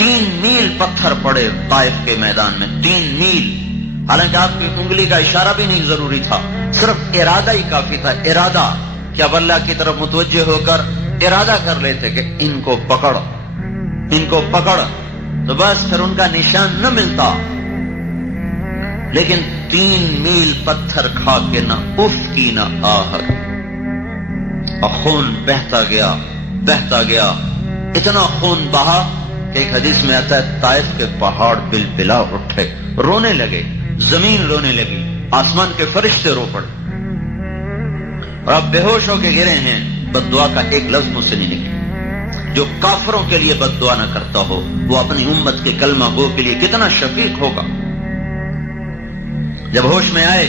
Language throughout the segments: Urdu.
3 میل پتھر پڑے طائف کے میدان میں، 3 میل. حالانکہ آپ کی انگلی کا اشارہ بھی نہیں ضروری تھا، صرف ارادہ ہی کافی تھا. ارادہ کہ اب اللہ کی طرف متوجہ ہو کر ارادہ کر لیتے کہ ان کو پکڑ، ان کو پکڑ، تو بس پھر ان کا نشان نہ ملتا. لیکن 3 میل پتھر کھا کے نہ اف کی نہ آہر، اور خون بہتا گیا بہتا گیا. اتنا خون بہا کہ ایک حدیث میں آتا ہے طائف کے پہاڑ بلبلا اٹھے، رونے لگے، زمین رونے لگی، آسمان کے فرشتے رو پڑے. اور آپ بے ہوش ہو کے گرے ہیں، بد دعا کا ایک لفظ مجھ سے نہیں نکلا. جو کافروں کے لیے بد دعا نہ کرتا ہو وہ اپنی امت کے کلمہ گو کے لیے کتنا شفیق ہوگا. جب ہوش میں آئے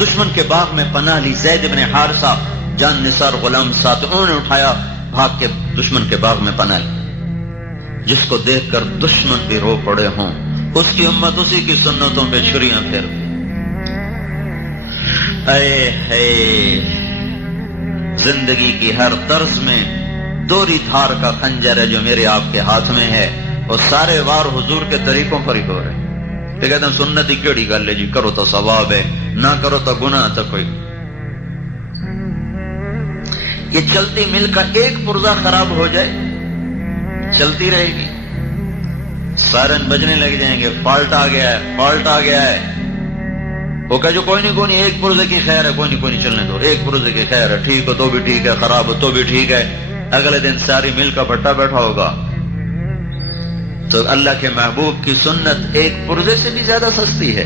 دشمن کے باغ میں پناہ لی. زید بن حارثہ جان نثار غلام ساتھ، انہوں نے اٹھایا، بھاگ کے دشمن کے باغ میں پناہ لی. جس کو دیکھ کر دشمن بھی رو پڑے ہوں، اس کی امت اسی کی سنتوں پہ چھریاں پھیر. اے ہے زندگی کی ہر طرز میں دوری دھار کا خنجر ہے جو میرے آپ کے ہاتھ میں ہے، اور سارے وار حضور کے طریقوں پر ہی ہو رہے ہیں. تو کہتے ہیں سنت ہی کیڑی گل ہے جی، کرو تو ثواب ہے، نہ کرو تو گناہ. تو کوئی یہ چلتی مل کا ایک پرزہ خراب ہو جائے چلتی رہے گی، سائرن بجنے لگ جائیں گے، فالٹ آ گیا ہے، فالٹ آ گیا ہے. وہ کہا جو کوئی نہیں ایک پرزے کی خیر ہے، کوئی نہیں چلنے دو، ایک پرزے کی خیر ہے، ٹھیک ہو تو بھی ٹھیک ہے، خراب ہو تو بھی ٹھیک ہے. اگلے دن ساری مل کا بٹا بیٹھا ہوگا. تو اللہ کے محبوب کی سنت ایک پرزے سے بھی زیادہ سستی ہے.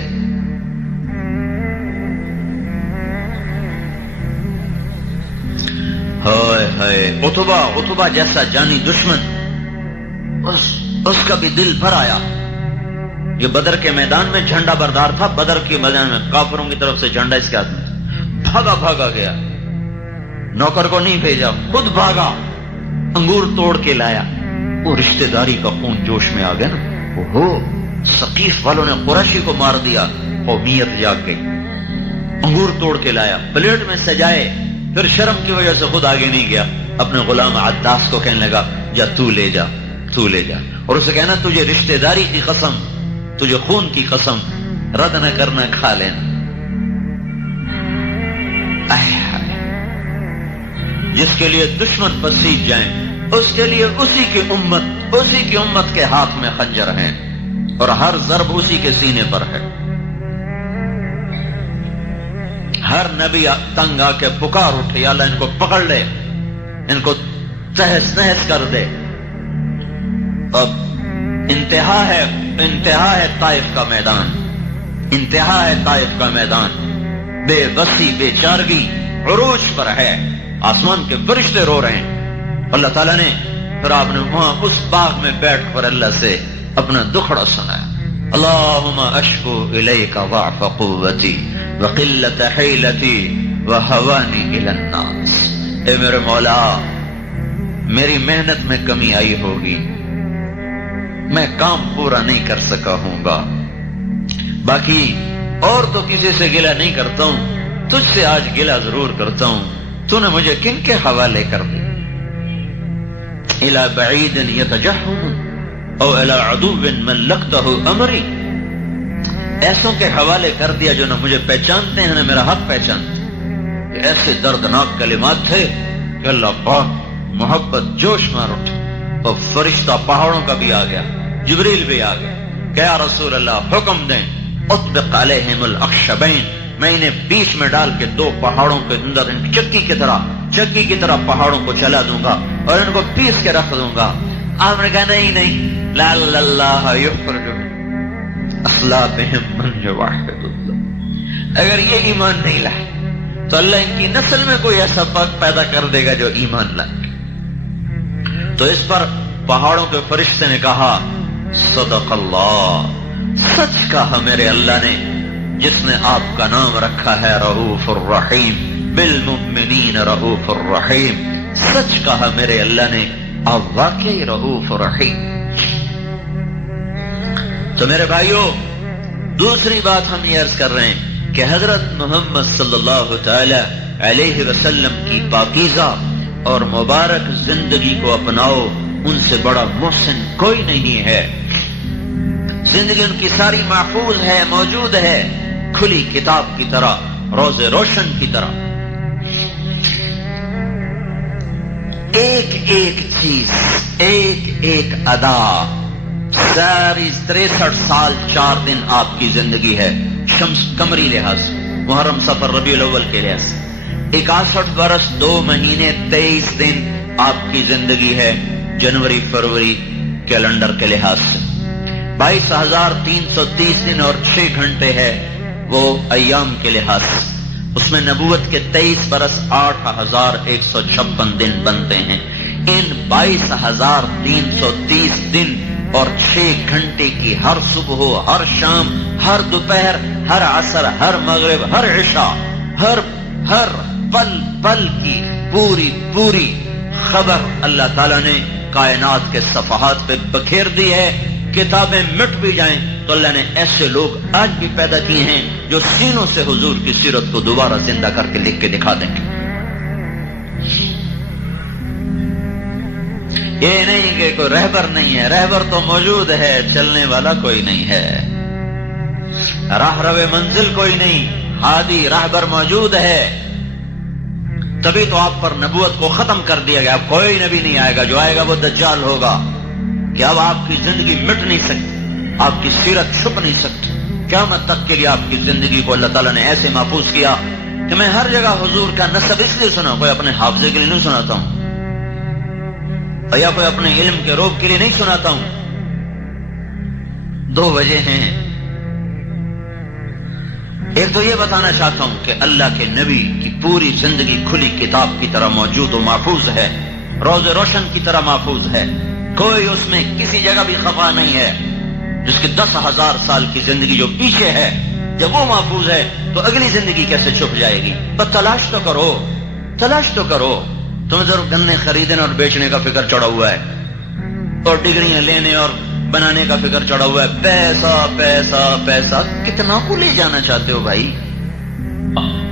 ہائے ہائے، عتبہ جیسا جانی دشمن، اس کا بھی دل بھر آیا. یہ بدر کے میدان میں جھنڈا بردار تھا، بدر کے میدان میں کافروں کی طرف سے جھنڈا اس کے ہاتھ میں تھا. بھاگا گیا، نوکر کو نہیں بھیجا، خود بھاگا، انگور توڑ کے لایا. وہ رشتہ داری کا خون جوش میں آ گیا نا. ثقیف والوں نے قریشی کو مار دیا، قومیت جاگ گئی. انگور توڑ کے لایا، پلیٹ میں سجائے، پھر شرم کی وجہ سے خود آگے نہیں گیا. اپنے غلام عداس کو کہنے لگا جا تو لے جا. اور اسے کہنا تجھے رشتہ داری کی قسم، تجھے خون کی قسم، رد نہ کرنا، کھا لینا. جس کے لیے دشمن پسیج جائیں اس کے لیے اسی کی امت کے ہاتھ میں خنجر ہیں، اور ہر ضرب اسی کے سینے پر ہے. ہر نبی تنگ آ کے پکار اٹھے، یا اللہ ان کو پکڑ لے، ان کو تہس نہس کر دے. اب انتہا ہے طائف کا میدان، انتہا ہے طائف کا میدان. بے بسی، بے چارگی عروج پر ہے، آسمان کے فرشتے رو رہے ہیں. اللہ تعالیٰ نے پھر آپ نے وہاں اس باغ میں بیٹھ کر اللہ سے اپنا دکھڑا سنایا. اللہم اشکو الیک ضعف قوتی وقلت حیلتی وہوانی الی الناس. اے میرے مولا، میری محنت میں کمی آئی ہوگی، میں کام پورا نہیں کر سکا ہوں گا، باقی اور تو کسی سے گلہ نہیں کرتا ہوں، تجھ سے آج گلہ ضرور کرتا ہوں. تو نے مجھے کن کے حوالے کر دی؟ الی بعید یتجہم او الی عدو ملکتہ امری. ایسوں کے حوالے کر دیا جو نہ مجھے پہچانتے ہیں نہ میرا حق پہچانتے. ایسے دردناک کلمات تھے کہ اللہ پاک محبت جوش مار اٹھے. اور فرشتہ پہاڑوں کا بھی آ گیا، جبریل بھی آ گیا کہ یا رسول اللہ حکم دیں اطبق علیہم الاخشبین، میں انہیں بیچ میں ڈال کے 2 پہاڑوں کے اندر چکی کی طرح پہاڑوں کو چلا دوں گا اور ان کو پیس کے رکھ دوں گا. آپ نے کہا نہیں، لعل اللہ یخرج اصلابہم من یوحد اللہ. اگر یہ ایمان نہیں لائے تو اللہ ان کی نسل میں کوئی ایسا پاک پیدا کر دے گا جو ایمان لائے. تو اس پر پہاڑوں کے فرشتے نے کہا صدق اللہ، سچ کہا میرے اللہ نے جس نے آپ کا نام رکھا ہے رؤوف الرحیم، بالمؤمنین رؤوف الرحیم. سچ کہا میرے اللہ نے، آپ واقعی رؤوف الرحیم. تو میرے بھائیوں، دوسری بات ہم یہ عرض کر رہے ہیں کہ حضرت محمد صلی اللہ تعالی علیہ وسلم کی پاکیزہ اور مبارک زندگی کو اپناؤ، ان سے بڑا محسن کوئی نہیں ہے. زندگی ان کی ساری محفوظ ہے، موجود ہے، کھلی کتاب کی طرح، روز روشن کی طرح. ایک ایک چیز، ایک ایک ادا، ساری 63 سال 4 دن آپ کی زندگی ہے. شمس قمری لحاظ، محرم صفر ربیع الاول کے لحاظ 61 برس 2 مہینے 23 دن آپ کی زندگی ہے. جنوری فروری کیلنڈر کے لحاظ سے 22,330 دن اور 6 گھنٹے ہے وہ ایام کے لحاظ سے. اس میں نبوت کے 23 برس 8,156 دن بنتے ہیں. ان 22,330 دن اور 6 گھنٹے کی ہر صبح، ہر شام، ہر دوپہر، ہر عصر، ہر مغرب، ہر عشاء، ہر پل پل کی پوری خبر اللہ تعالیٰ نے کائنات کے صفحات پہ بکھیر دی ہے. کتابیں مٹ بھی جائیں تو اللہ نے ایسے لوگ آج بھی پیدا کیے ہیں جو سینوں سے حضور کی سیرت کو دوبارہ زندہ کر کے لکھ کے دکھا دیں گے. یہ نہیں کہ کوئی رہبر نہیں ہے، رہبر تو موجود ہے، چلنے والا کوئی نہیں ہے. راہ رو منزل کوئی نہیں، ہادی رہبر موجود ہے. تبھی تو آپ پر نبوت کو ختم کر دیا گیا. اب کوئی نبی نہیں آئے گا، جو آئے گا وہ دجال ہوگا. کہ اب آپ کی زندگی مٹ نہیں سکتی، آپ کی سیرت چھپ نہیں سکتی. قیامت تک کے لیے آپ کی زندگی کو اللہ تعالیٰ نے ایسے محفوظ کیا کہ میں ہر جگہ حضور کا نسب اس لیے سنا، کوئی اپنے حافظے کے لیے نہیں سناتا ہوں یا کوئی اپنے علم کے روب کے لیے نہیں سناتا ہوں. 2 وجہ ہیں. ایک تو یہ بتانا چاہتا ہوں کہ اللہ کے نبی کی پوری زندگی کھلی کتاب کی طرح موجود و محفوظ ہے، روز روشن کی طرح محفوظ ہے. کوئی اس میں کسی جگہ بھی خفا نہیں ہے. جس کی 10,000 سال کی زندگی جو پیچھے ہے، جب وہ محفوظ ہے تو اگلی زندگی کیسے چھپ جائے گی؟ بس تلاش تو کرو. تمہیں ضرور گنے خریدنے اور بیچنے کا فکر چڑھا ہوا ہے، اور ڈگریاں لینے اور بنانے کا فکر چڑھا ہوا ہے. پیسہ پیسہ پیسہ، کتنا کو لے جانا چاہتے ہو بھائی؟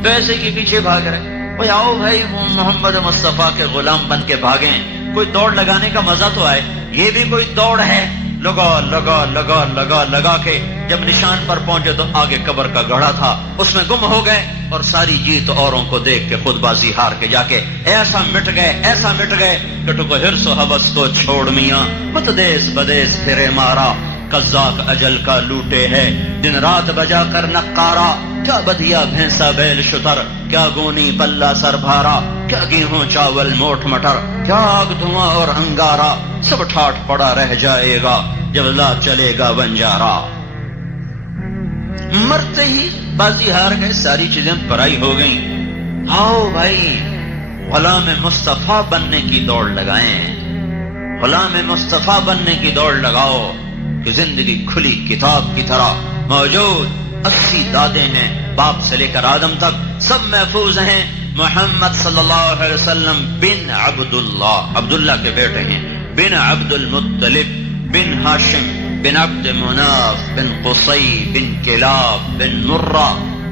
پیسے کے پیچھے بھاگ رہے. بھائی آؤ بھائی محمد مصطفیٰ کے غلام بن کے بھاگیں، کوئی دوڑ لگانے کا مزہ تو آئے. یہ بھی کوئی دوڑ ہے، لگا کے جب نشان پر پہنچے تو آگے قبر کا گڑھا تھا، اس میں گم ہو گئے اور ساری جیت اوروں کو دیکھ کے خود بازی ہار کے جا کے ایسا مٹ گئے کہ تو ہرس و حوث کو چھوڑ میاں مت دیس بدیس پھرے مارا. قزاق اجل کا لوٹے ہے دن رات بجا کر نقارا. کیا بدیا بھینسا بیل شتر، کیا گونی پلہ سر بھارا، کیا گیہوں چاول موٹ مٹر، کیا آگ دھواں اور انگارا. سب ٹھاٹ پڑا رہ جائے گا جب لا چلے گا بنجارا. مرتے ہی بازی ہار گئے، ساری چیزیں پرائی ہو گئیں. آؤ بھائی غلام مصطفیٰ بننے کی دوڑ لگائیں، غلام مصطفیٰ بننے کی دوڑ لگاؤ کہ زندگی کھلی کتاب کی طرح موجود. 80 دادے ہیں، باپ سے لے کر آدم تک سب محفوظ ہیں. محمد صلی اللہ علیہ وسلم بن عبداللہ، عبداللہ کے بیٹے ہیں. بن عبد المطلب، بن ہاشم، بن عبد مناف، بن قصی، بن کلاب، بن مرہ،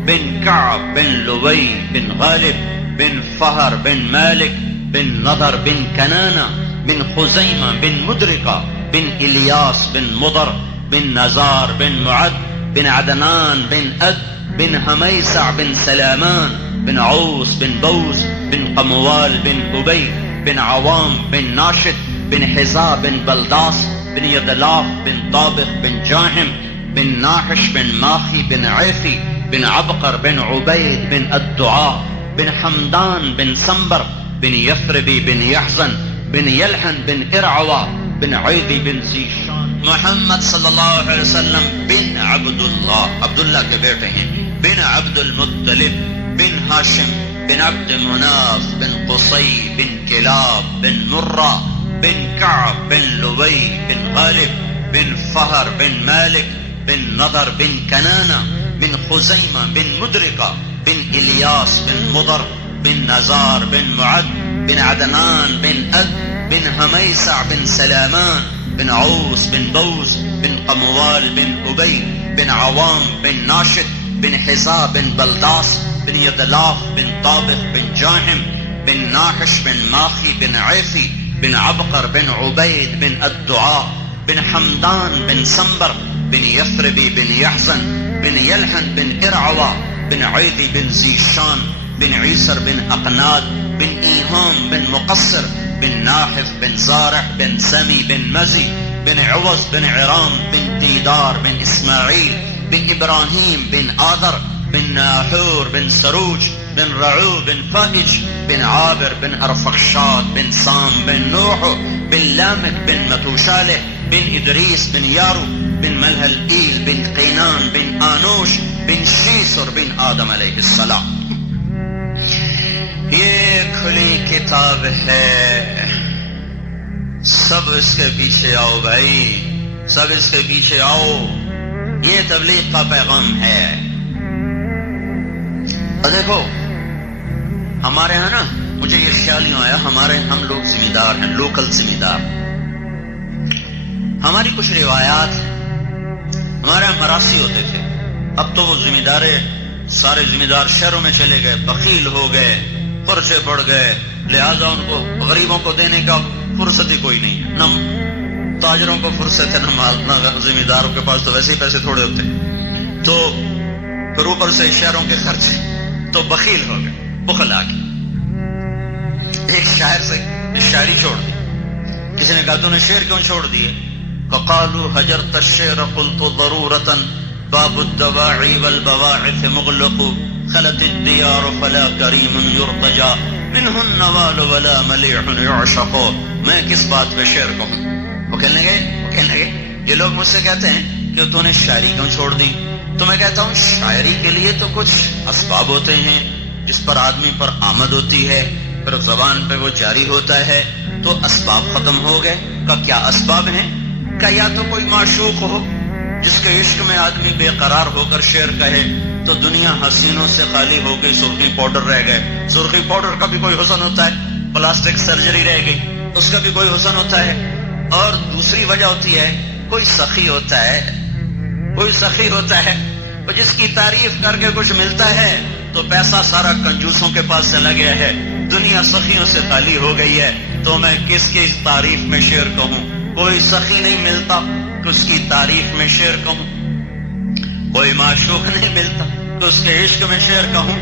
بن کعب، بن لوی، بن غالب، بن فہر، بن مالک، بن نضر، بن کنانہ، بن خزیمہ، بن مدرکہ، بن الیاس، بن مضر، بن نزار، بن معد، بن عدنان، بن اد، بن حمیسع، بن سلامان، بن عوس، بن بوز، بن قموال، بن ابی، بن عوام، بن ناشد، بن حزا، بن بلداس، بن یدلاف، بن طابق، بن جاہم، بن ناحش، بن ماخی، بن عیفی، بن عبقر، بن عبید، بن الدعاء، بن حمدان، بن سنبر، بن یثربی، بن یحزن، بن یلحن، بن ارعوا، بن عیدی، بن زیشان. محمد صلی اللہ علیہ وسلم بن عبداللہ، عبداللہ کے بیٹے ہیں. بن عبد المطلب، بن ہاشم، بن عبد مناف، بن قصی، بن کلاب، بن مرہ، بن کعب، بن لوی، بن غالب، بن فہر، بن مالک، بن نضر، بن کنانہ، بن خزیمہ، بن مدرکہ، بن الیاس، بن مضر، بن نزار، بن معد، بن عدنان، بن اد، بن حمیسع، بن سلامان، بن عوس، بن بوز، بن قموال، بن ابی، بن عوام، بن ناشد، بن حزا، بن بلداس، بن یدلاف، بن طابق، بن جاہم، بن ناحش، بن ماخی، بن عیفی، بن عبقر بن عبید بن الدعاء بن حمدان بن سنبر بن یثربی بن یحزن بن یلحن بن ارعوا بن عیدی بن زیشان بن عیسر بن اقناد بن ایہام بن مقصر بن ناحف بن زارح بن سمی بن مزی بن عوض بن عرام بن دیدار بن اسماعیل بن ابراہیم بن آذر بن ناحور بن سروج بن رعو بن فائج بن عابر بن ارفخشاد بن سام بن نوح بن لامك بن متوشالح بن ادریس بن یارو بن ملہل ایل بن قینان بن آنوش بن شیسر بن آدم علیہ السلام. یہ کھلی کتاب ہے، سب اس کے پیچھے آؤ بھائی، سب اس کے پیچھے آؤ، یہ تبلیغ کا پیغام ہے. اور دیکھو ہمارے ہاں نا، مجھے یہ خیال نہیں آیا، ہم لوگ ذمہ دار ہیں، لوکل ذمہ دار. ہماری کچھ روایات، ہمارے یہاں مراسی ہوتے تھے، اب تو وہ ذمہ دار سارے ذمہ دار شہروں میں چلے گئے، بخیل ہو گئے، خرچے بڑھ گئے، لہذا ان کو غریبوں کو دینے کا فرصت ہی کوئی نہیں ہے. نہ تاجروں کو فرصت ہے، نہ ذمہ داروں کے پاس تو ویسے ہی پیسے تھوڑے ہوتے، تو پھر اوپر سے شہروں کے خرچے، تو بخیل ہو گئے، بخل آ گئی. ایک شاعر سے شاعری چھوڑ دی. کسی نے کہا تو نے شعر کیوں چھوڑ دیے؟ فقالوا هجرت الشعر قلت ضرورة باب الدواعي والبواعث مغلق خلت الديار فلا كريم يرتجى منه النوال ولا مليح يعشق. میں کس بات پہ شعر کہوں؟ وہ کہنے لگے یہ لوگ مجھ سے کہتے ہیں کہ تو نے شاعری کیوں چھوڑ دی؟ تو میں کہتا ہوں شاعری کے لیے تو کچھ اسباب ہوتے ہیں جس پر آدمی پر آمد ہوتی ہے، پھر زبان پہ وہ جاری ہوتا ہے، تو اسباب ختم ہو گئے. کا کیا اسباب ہیں؟ کہ یا تو کوئی معشوق ہو جس کے عشق میں آدمی بے قرار ہو کر شعر کہے، تو دنیا حسینوں سے خالی ہو گئی، سرخی پاؤڈر رہ گئے. سرخی پاؤڈر کا بھی کوئی حسن ہوتا ہے، پلاسٹک سرجری رہ گئی، اس کا بھی کوئی حسن ہوتا ہے. اور دوسری وجہ ہوتی ہے کوئی سخی ہوتا ہے وہ جس کی تعریف کر کے کچھ ملتا ہے تو پیسہ سارا کنجوسوں کے پاس چلا گیا ہے، دنیا سخیوں سے خالی ہو گئی ہے. تو میں کس کی تعریف میں شعر کہوں؟ کوئی سخی نہیں ملتا کہ اس کی تعریف میں شعر کہوں، کوئی معشوق نہیں ملتا کہ اس کے عشق میں شعر کہوں.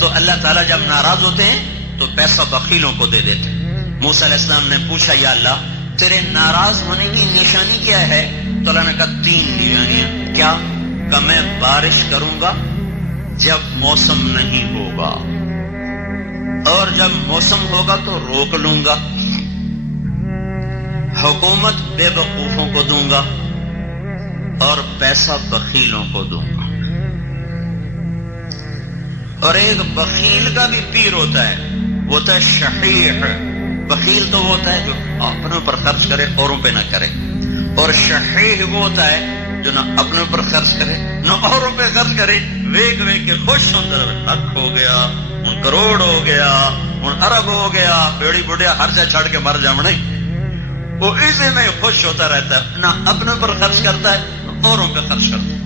تو اللہ تعالیٰ جب ناراض ہوتے ہیں تو پیسہ بخیلوں کو دے دیتے. موسیٰ علیہ السلام نے پوچھا یا اللہ تیرے ناراض ہونے کی نشانی کیا ہے؟ تو اللہ نے کہا 3 نشانیاں. کیا؟ کہ میں بارش کروں گا جب موسم نہیں ہوگا، اور جب موسم ہوگا تو روک لوں گا، حکومت بے وقوفوں کو دوں گا، اور پیسہ بخیلوں کو دوں گا. اور ایک بخیل کا بھی پیر ہوتا ہے، وہ ہوتا ہے شحیح. بخیل تو وہ ہوتا ہے جو اپنے اوپر خرچ کرے اوروں پہ نہ کرے، اور شحیح وہ ہوتا ہے جو نہ اپنے اوپر خرچ کرے نہ اوروں پہ خرچ کرے. ویک کے خوش ہوں، لاکھ ہو گیا، ان کروڑ ہو گیا، ان ارب ہو گیا، بیڑی بڑھیا ہر جگہ چھڑ کے مر جاؤں نہیں. وہ اسی میں خوش ہوتا رہتا ہے، نہ اپنے اوپر خرچ کرتا ہے نہ اوروں پہ خرچ کرتا ہے.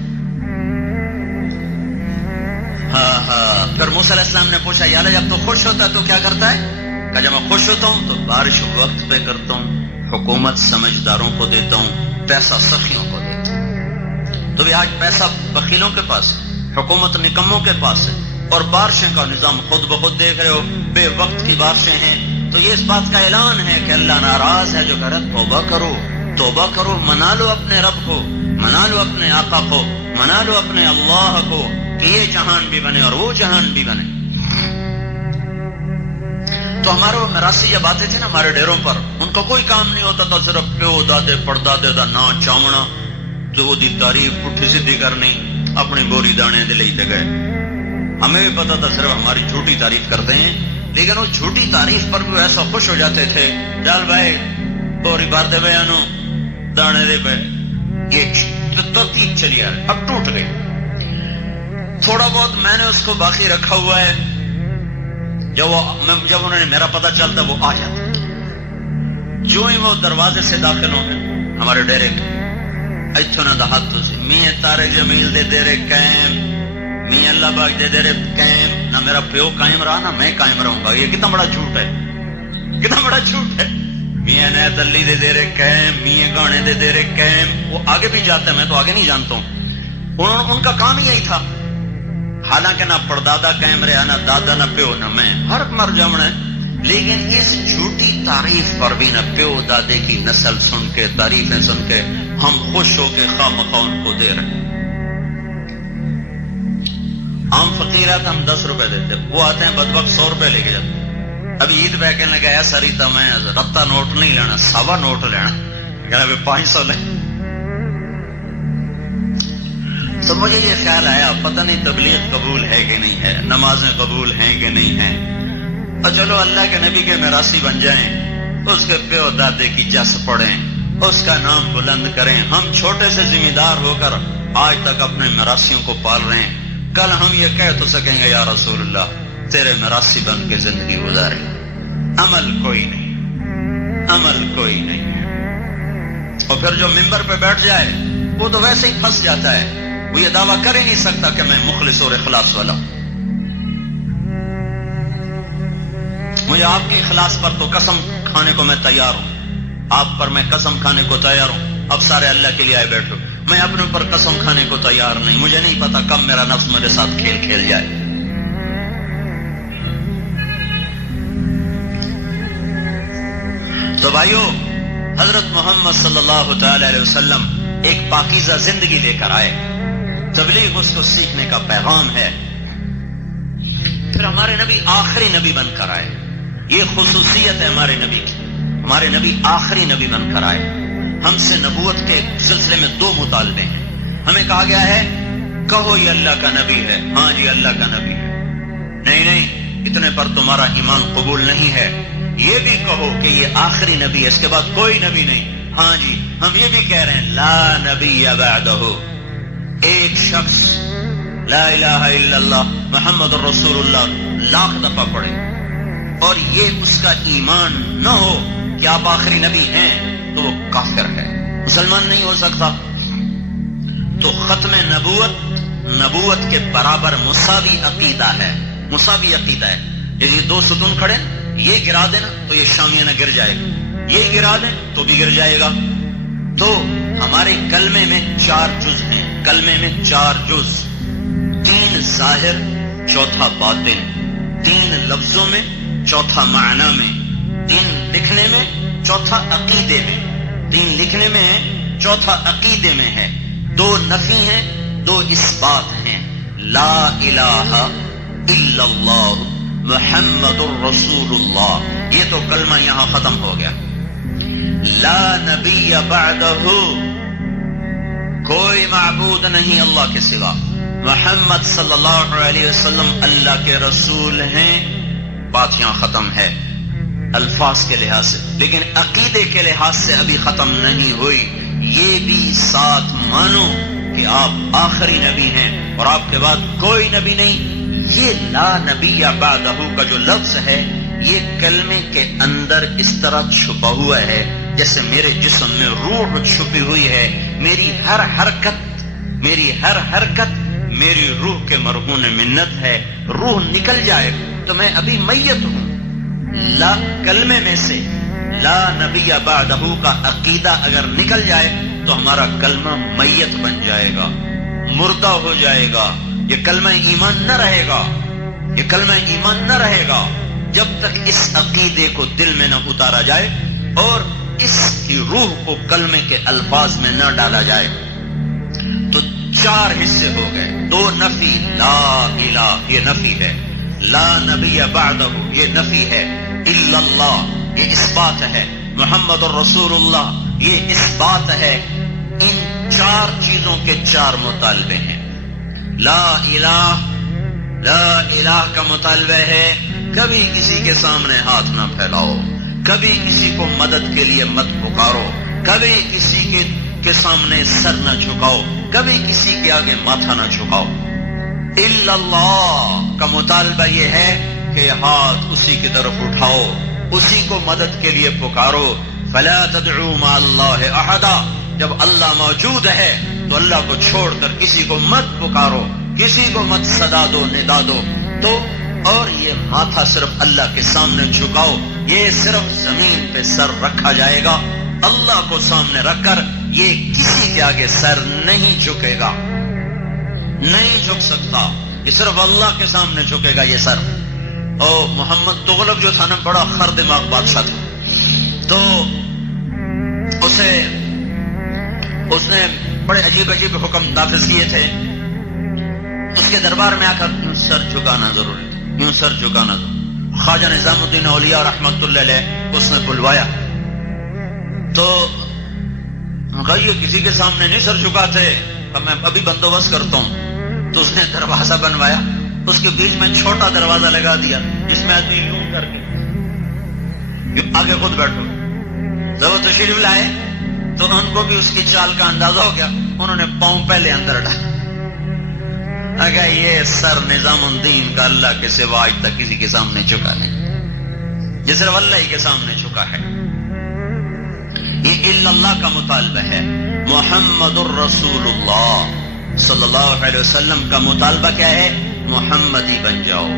پھر موسیٰ علیہ السلام نے پوچھا یا اللہ جب تو خوش ہوتا ہے تو کیا کرتا ہے؟ کہ جب میں خوش ہوتا ہوں تو بارش وقت پہ کرتا ہوں، حکومت سمجھداروں کو دیتا ہوں، پیسہ سخیوں کو دیتا ہوں. تو بھی آج پیسہ بخیلوں کے پاس ہے، حکومت نکموں کے پاس ہے، اور بارشیں کا نظام خود بخود دیکھ رہے ہو، بے وقت کی بارشیں ہیں. تو یہ اس بات کا اعلان ہے کہ اللہ ناراض ہے. جو کہہ رہا توبہ کرو، منا لو اپنے رب کو، منا لو اپنے آقا کو، منا لو اپنے اللہ کو کہ یہ جہان بھی بنے اور وہ جہان بھی بنے. تو ہمارے وہ مراسی جب آتے تھے نا ہمارے ڈیروں پر، ان کا کوئی کام نہیں ہوتا تھا، صرف پیو دادے پڑدادے دا نا چاونا، تو دی تعریف پٹھی سیدھی کرنی، اپنی بوری دانے دلے تے گئے. ہمیں بھی پتا تھا صرف ہماری جھوٹی تعریف کرتے ہیں، لیکن اس جھوٹی تعریف پر بھی ایسا خوش ہو جاتے تھے. چل بھائی بوری بھر دے بیانو دانے دے پہ، یہ ترتیب چلی آ رہی، اب ٹوٹ گئی. تھوڑا بہت میں نے اس کو باقی رکھا ہوا ہے، جب انہوں نے میرا پتا چلتا وہ آ جاتا. جو ہی وہ دروازے سے داخل ہوں گے ہمارے ڈیرے کے، اتھو نہ دہات سے میاں تارے جمیل دے دے رے قائم، میاں اللہ باغ دے دے رے قائم، نہ میرا پیو قائم رہا نہ میں قائم رہوں گا. یہ کتنا بڑا جھوٹ ہے، کتنا بڑا جھوٹ ہے. میاں نیت علی دے دے رہے قائم، میاں گانے دے دے رہے قائم. وہ آگے بھی جاتا ہے، میں تو آگے نہیں جانتا ہوں. ان کا کام یہی تھا. حالانکہ نہ پردادا قائم رہا، نہ دادا، نہ پیو، نہ میں، ہر مر جانا ہے. لیکن اس جھوٹی تعریف پر بھی نہ پیو دادے کی نسل سن کے، تعریفیں سن کے ہم خوش ہو کے خواہ مخواہ ان کو دے رہے. عام فقیر ہے تو ہم 10 روپے دیتے، وہ آتے ہیں بدبخت 100 روپے لے کے جاتے. ابھی عید پہ کہنے لگا ایسا ریتا میں رفتہ نوٹ نہیں لینا، 1.25 نوٹ لینا. کہنا ابھی 500 لیں. تو مجھے یہ خیال آیا پتہ نہیں تبلیغ قبول ہے کہ نہیں ہے، نمازیں قبول ہیں کہ نہیں ہیں. اور چلو اللہ کے نبی کے میراثی بن جائیں، اس کے پیو دادے کی جس پڑھیں، اس کا نام بلند کریں. ہم چھوٹے سے ذمہ دار ہو کر آج تک اپنے میراثیوں کو پال رہے ہیں. کل ہم یہ کہہ تو سکیں گے یا رسول اللہ تیرے میراثی بن کے زندگی گزارے. عمل کوئی نہیں، عمل کوئی نہیں ہے. اور پھر جو ممبر پہ بیٹھ جائے وہ تو ویسے ہی پھنس جاتا ہے. وہ یہ دعویٰ کر ہی نہیں سکتا کہ میں مخلص اور اخلاص والا. مجھے آپ کے اخلاص پر تو قسم کھانے کو میں تیار ہوں، آپ پر میں قسم کھانے کو تیار ہوں. اب سارے اللہ کے لیے آئے بیٹھو. میں اپنے اوپر قسم کھانے کو تیار نہیں. مجھے نہیں پتا کب میرا نفس میرے ساتھ کھیل کھیل جائے. تو بھائیو، حضرت محمد صلی اللہ تعالی علیہ وسلم ایک پاکیزہ زندگی لے کر آئے. تبلیغ اس کو سیکھنے کا پیغام ہے. پھر ہمارے نبی آخری نبی بن کر آئے. یہ خصوصیت ہے ہمارے نبی کی. ہمارے نبی آخری نبی بن کر آئے. ہم سے نبوت کے سلسلے میں 2 مطالبے ہیں. ہمیں کہا گیا ہے کہو یہ اللہ کا نبی ہے. ہاں جی اللہ کا نبی ہے. نہیں، اتنے پر تمہارا ایمان قبول نہیں ہے. یہ بھی کہو کہ یہ آخری نبی ہے، اس کے بعد کوئی نبی نہیں. ہاں جی ہم یہ بھی کہہ رہے ہیں لا نبی بعدہ. ایک شخص لا الہ الا اللہ محمد الرسول اللہ لاکھ دفعہ پڑھے اور یہ اس کا ایمان نہ ہو کہ آپ آخری نبی ہیں تو وہ کافر ہے، مسلمان نہیں ہو سکتا. تو ختم نبوت کے برابر مساوی عقیدہ ہے. مساوی عقیدہ ہے. یہ 2 ستون کھڑے، یہ گرا دینا تو یہ شامیانہ گر جائے گا، یہ گرا دیں تو بھی گر جائے گا. تو ہمارے کلمے میں 4 جز ہیں. کلمے میں 4 جز، 3 ظاہر، 4 باطن. 3 لفظوں میں، 4 معنی میں. 3 لکھنے میں، 4 عقیدے میں. 3 لکھنے میں ہے، 4 عقیدے میں ہے. 2 نفی ہیں، 2 اثبات ہیں. لا الہ الا اللہ محمد الرسول اللہ. یہ تو کلمہ یہاں ختم ہو گیا. لا نبی بعدہ، کوئی معبود نہیں اللہ کے سوا. محمد صلی اللہ علیہ وسلم اللہ کے رسول ہیں. بات یہاں ختم ہے الفاظ کے لحاظ سے، لیکن عقیدے کے لحاظ سے ابھی ختم نہیں ہوئی. یہ بھی ساتھ مانو کہ آپ آخری نبی ہیں اور آپ کے بعد کوئی نبی نہیں. یہ لا نبی بعدہ کا جو لفظ ہے یہ کلمے کے اندر اس طرح چھپا ہوا ہے جیسے میرے جسم میں روح چھپی ہوئی ہے. میری ہر حرکت میری روح کے مرہون منت ہے. روح نکل جائے تو میں ابھی میت ہوں. لا کلمے میں سے لا نبی بعدہ کا عقیدہ اگر نکل جائے تو ہمارا کلمہ میت بن جائے گا، مردہ ہو جائے گا. یہ کلمہ ایمان نہ رہے گا. یہ کلمہ ایمان نہ رہے گا جب تک اس عقیدے کو دل میں نہ اتارا جائے اور اس کی روح کو کلمے کے الفاظ میں نہ ڈالا جائے. تو 4 حصے ہو گئے. 2 نفی، لا الہ یہ نفی ہے، لا نبی بعدہ یہ نفی ہے، الا اللہ یہ اثبات ہے، محمد الرسول اللہ یہ اثبات ہے. ان 4 چیزوں کے 4 مطالبے ہیں. لا الہ کا مطالبہ ہے کبھی کسی کے سامنے ہاتھ نہ پھیلاؤ، کبھی کسی کو مدد کے لیے مت پکارو، کبھی کسی کے سامنے سر نہ جھکاؤ، کبھی کسی کے آگے ماتھا نہ جھکاؤ. الا اللہ کا مطالبہ یہ ہے کہ ہاتھ اسی کی طرف اٹھاؤ، اسی کو مدد کے لیے پکارو. فلا تدعوا مع اللہ احدا، جب اللہ موجود ہے تو اللہ کو چھوڑ کر کسی کو مت پکارو، کسی کو مت صدا دو، ندا دو. تو اور یہ ماتھا صرف اللہ کے سامنے جھکاؤ. یہ صرف زمین پہ سر رکھا جائے گا, اللہ کو سامنے رکھ کر. یہ کسی کے آگے سر نہیں جھکے گا, نہیں جھک سکتا. یہ صرف اللہ کے سامنے جھکے گا یہ سر. او محمد تغلق جو تھا نا, بڑا خر دماغ بادشاہ تھا, تو اس نے بڑے عجیب عجیب حکم نافذ کیے تھے. اس کے دربار میں آ کر یوں سر جھکانا ضروری تھا, یوں سر جھکانا ضروری. خواجہ نظام الدین اولیاء رحمۃ اللہ علیہ اس نے بلوایا, تو یہ کسی کے سامنے نہیں سر جھکاتے, میں ابھی بندوبست کرتا ہوں. تو اس نے دروازہ بنوایا, اس کے بیچ میں چھوٹا دروازہ لگا دیا جس میں آدمی یوں کر کے آگے خود بیٹھو. جب وہ تشریف لائے تو ان کو بھی اس کی چال کا اندازہ ہو گیا. انہوں نے پاؤں پہلے اندر ڈالا. اگر یہ سر نظام الدین کا اللہ کے سوا آج تک کسی کے سامنے جھکا نہیں, یہ صرف اللہ ہی کے سامنے جھکا ہے. یہ اللہ کا مطالبہ ہے. محمد الرسول اللہ صلی اللہ علیہ وسلم کا مطالبہ کیا ہے؟ محمدی بن جاؤ,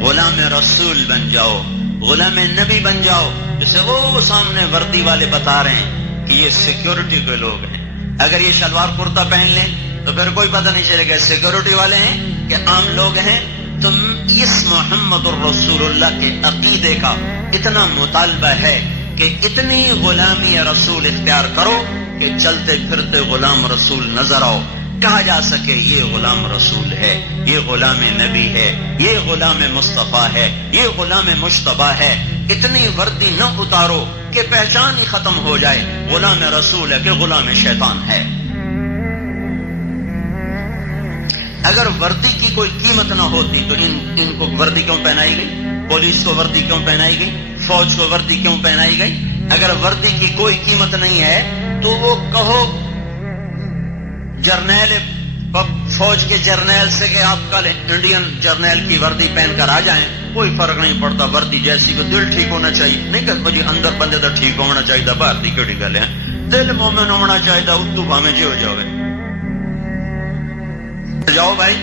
غلام رسول بن جاؤ, غلام نبی بن جاؤ. جیسے وہ سامنے وردی والے بتا رہے ہیں کہ یہ سیکیورٹی کے لوگ ہیں, اگر یہ شلوار کرتا پہن لیں تو پھر کوئی پتہ نہیں چلے گا سیکیورٹی والے ہیں کہ عام لوگ ہیں. تو اس محمد الرسول اللہ کے عقیدے کا اتنا مطالبہ ہے کہ اتنی غلامی رسول اختیار کرو کہ چلتے پھرتے غلام رسول نظر آؤ, کہا جا سکے یہ غلام رسول ہے, یہ غلام نبی ہے, یہ غلام مصطفیٰ ہے, یہ غلام مجتبی ہے. اتنی وردی نہ اتارو کہ پہچان ہی ختم ہو جائے غلام رسول ہے کہ غلام شیطان ہے. اگر وردی کی کوئی قیمت نہ ہوتی تو ان کو وردی کیوں پہنائی گئی؟ پولیس کو وردی کیوں پہنائی گئی؟ فوج کو وردی کیوں پہنائی گئی؟ اگر وردی کی کوئی قیمت نہیں ہے تو وہ کہو جرنیل فوج کے جرنیل سے کہ آپ کل انڈین جرنیل کی وردی پہن کر آ جائیں, کوئی فرق نہیں پڑتا. وردی جیسی کو دل ٹھیک ہونا چاہیے, نہیں کہ بجے اندر بندے تو ٹھیک ہونا چاہیے. باہر دی کیڑی گل ہے, دل مومن ہونا چاہیے. اردو بھاویں جو ہو جاوے جاؤ بھائی,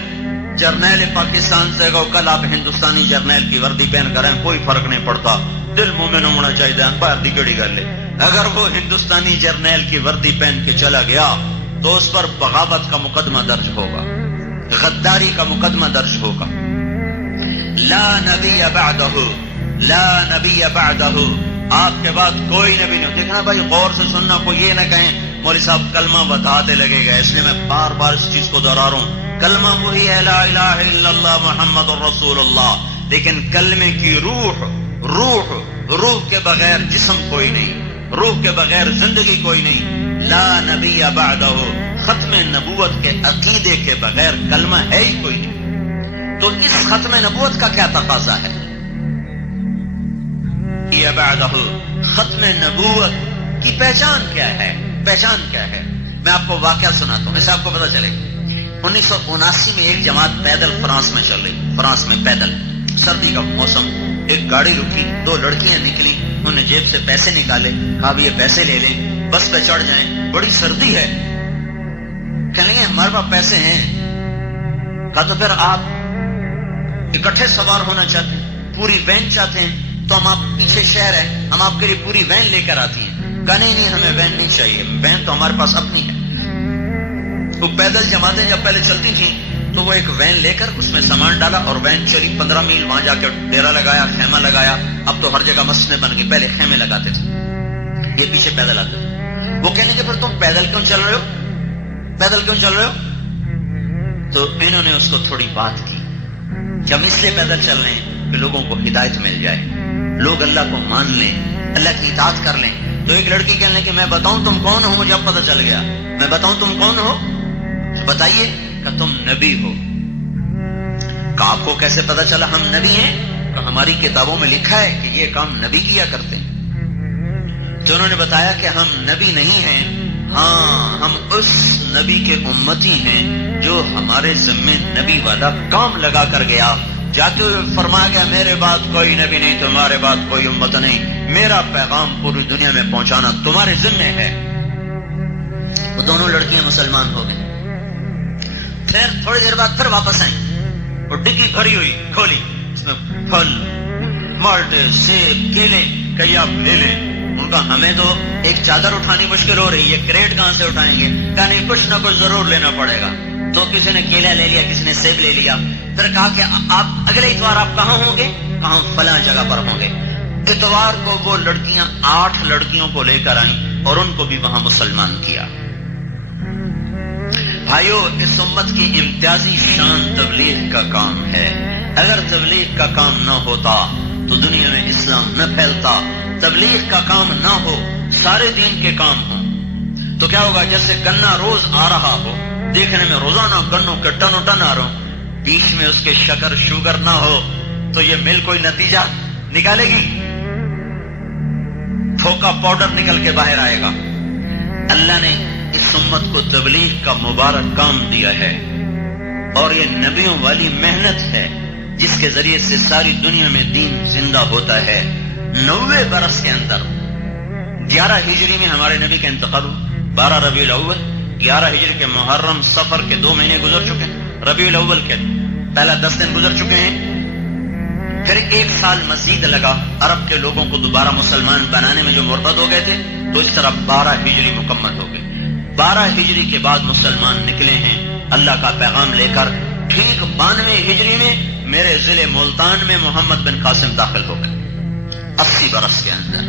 جرنیل پاکستان سے کہو کل آپ ہندوستانی جرنیل کی وردی پہن کر آئیں, کوئی فرق نہیں پڑتا. دل مومن ہونا چاہیے, باہر دی کیڑی گل ہے. اگر وہ ہندوستانی جرنیل کی وردی پہن کے چلا گیا تو اس پر بغاوت کا مقدمہ درج ہوگا, غداری کا مقدمہ درج ہوگا. لا نبی بعدہ, لا نبی بعدہ, آپ کے بعد کوئی نبی نہیں. دیکھنا بھائی, غور سے سننا, کوئی یہ نہ کہیں مولوی صاحب کلمہ بتاتے لگے گا, اس لیے میں بار بار اس چیز کو دہرا رہا ہوں. کلمہ وہی ہے, لا الہ الا اللہ محمد الرسول اللہ, لیکن کلمے کی روح کے بغیر جسم کوئی نہیں, روح کے بغیر زندگی کوئی نہیں. لا نبی بعدہ, ختم نبوت کے عقیدے کے بغیر کلمہ ہے ہی کوئی نہیں. تو اس ختم نبوت کا کیا تقاضا ہے؟ یہ بعدہ, ختم نبوت کی پہچان کیا ہے؟ پہچان کیا ہے؟ میں آپ کو واقعہ سناتا ہوں, اس سے آپ کو پتہ چلے گا. 1979 میں ایک جماعت پیدل فرانس میں چل رہی, فرانس میں پیدل, سردی کا موسم. ایک گاڑی رکی, 2 لڑکیاں نکلی, انہوں نے جیب سے پیسے نکالے, کہا بھی یہ پیسے لے لیں, بس پہ چڑھ جائیں, بڑی سردی ہے. کہنے لگے ہمارے پاس پیسے ہیں. کہا تو پھر آپ اکٹھے سوار ہونا چاہتے ہیں, پوری وین چاہتے ہیں, تو ہم آپ پیچھے شہر ہے, ہم آپ کے لیے پوری وین لے کر آتی ہیں. کہا نہیں, ہمیں وین نہیں چاہیے, وین تو ہمارے پاس اپنی ہے. وہ پیدل جماعتیں جب پہلے چلتی تھیں تو وہ ایک وین لے کر اس میں سامان ڈالا اور وین چلی 15 میل, وہاں جا کے ڈیرا لگایا, خیمہ لگایا. اب تو ہر جگہ مسجدیں بن گئی, پہلے خیمے لگاتے تھے, یہ پیچھے پیدل آتے تھے. وہ کہنے کے پھر تم پیدل کیوں چل رہے ہو, پیدل کیوں چل رہے ہو؟ تو انہوں نے اس کو تھوڑی بات کی کہ ہم اس لیے پیدل چل رہے ہیں کہ لوگوں کو ہدایت مل جائے, لوگ اللہ کو مان لیں, اللہ کی اطاعت کر لیں. تو ایک لڑکی کہنے لگی میں بتاؤں تم کون ہو؟ مجھے اب پتہ چل گیا. میں بتاؤں تم کون ہو؟ بتائیے. کہ تم نبی ہو. کہ آپ کو کیسے پتہ چلا ہم نبی ہیں؟ کہ ہماری کتابوں میں لکھا ہے کہ یہ کام نبی کیا کرتے ہیں. تو انہوں نے بتایا کہ ہم نبی نہیں ہیں, ہاں ہم اس نبی کے امتی ہیں جو ہمارے ذمے نبی والا کام لگا کر گیا. جاتے ہوئے فرمایا گیا میرے بعد کوئی نبی نہیں, تمہارے بعد کوئی امت نہیں, میرا پیغام پوری دنیا میں پہنچانا تمہارے ذمے ہے. وہ دونوں لڑکیاں مسلمان ہو گئیں. پھر تھوڑی دیر بعد پھر واپس آئیں, اور ڈگی بھری ہوئی کھولی, پھل، مالٹے، سیب، کیلے، کہ آپ لے لیں۔ ان کا ہمیں تو ایک چادر اٹھانی مشکل ہو رہی ہے، کریٹ کہاں سے اٹھائیں گے؟ کہا نہیں، کچھ نہ کچھ ضرور لینا پڑے گا۔ تو کسی نے کیلا لے لیا، کسی نے سیب لے لیا۔ پھر کہا کہ آپ اگلے اتوار آپ کہاں ہوں گے؟ کہاں؟ فلاں جگہ پر ہوں گے۔ اتوار کو وہ لڑکیاں 8 لڑکیوں کو لے کر آئیں اور ان کو بھی وہاں مسلمان کیا۔ بھائیو، اس امت کی امتیازی شان تبلیغ کا کام ہے۔ اگر تبلیغ کا کام نہ ہوتا تو دنیا میں اسلام نہ پھیلتا۔ تبلیغ کا کام نہ ہو، سارے دین کے کام ہوں تو کیا ہوگا؟ جیسے گنا روز آ رہا ہو، دیکھنے میں روزانہ گنوں کے ٹنوں ٹن آ رہا ہوں، بیچ میں اس کے شکر شوگر نہ ہو تو یہ مل کوئی نتیجہ نکالے گی؟ پھوکا پاؤڈر نکل کے باہر آئے گا۔ اللہ نے اس امت کو تبلیغ کا مبارک کام دیا ہے، اور یہ نبیوں والی محنت ہے جس کے ذریعے سے ساری دنیا میں دین زندہ ہوتا ہے۔ 90 برس کے اندر 11 ہجری میں ہمارے نبی کا انتقال ہوا، 12 ربیع الاول، 11 ہجری کے محرم صفر کے 2 مہینے گزر چکے ہیں، ربیع الاول کے پہلا 10 دن گزر چکے ہیں۔ پھر 1 سال مزید لگا عرب کے لوگوں کو دوبارہ مسلمان بنانے میں، جو مرتد ہو گئے تھے، تو اس طرح 12 ہجری مکمل ہو گئی۔ 12 ہجری کے بعد مسلمان نکلے ہیں اللہ کا پیغام لے کر۔ ٹھیک 92 ہجری میں میرے ضلع ملتان میں محمد بن قاسم داخل ہو گئے، 80 برس کے اندر۔